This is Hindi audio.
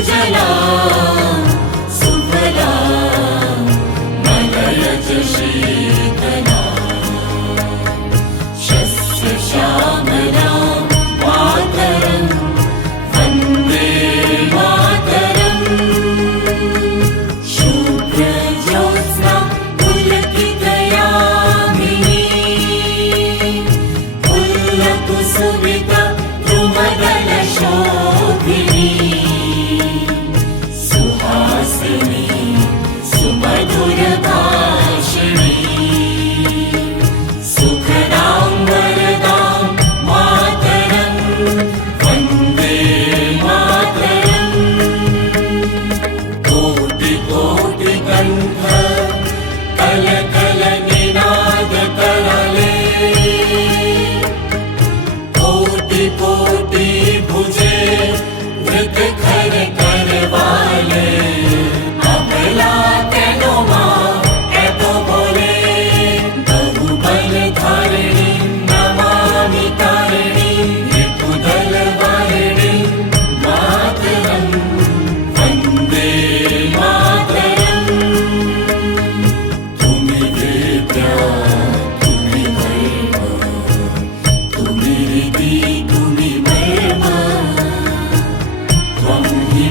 सुजला सुफला मलयज शीतला शस्य श्यामलां मातरं वन्दे मातरम् शुभ्रज्योत्स्ना पुलकितयामिनी फुल्लकुसुमिता द्रुमदलशोभिनी सुहासिनी सुमधुरभाषिणी सुखदां वरदां मातरं वन्दे मातरम् कोटि कोटि कण्ठ कल कल निनाद करले कोटि कोटि भुजे वृत खर करवाले अबला केनो मां एतो बोले बहुबल धारिणी नमामि तारिणी रिपुदल वारिणी मातरं वन्दे मातरम् तुम्हि वेद्या तुम्हि धर्म तुम्हि रिद्धि तुम्हि मर्म त्वं हि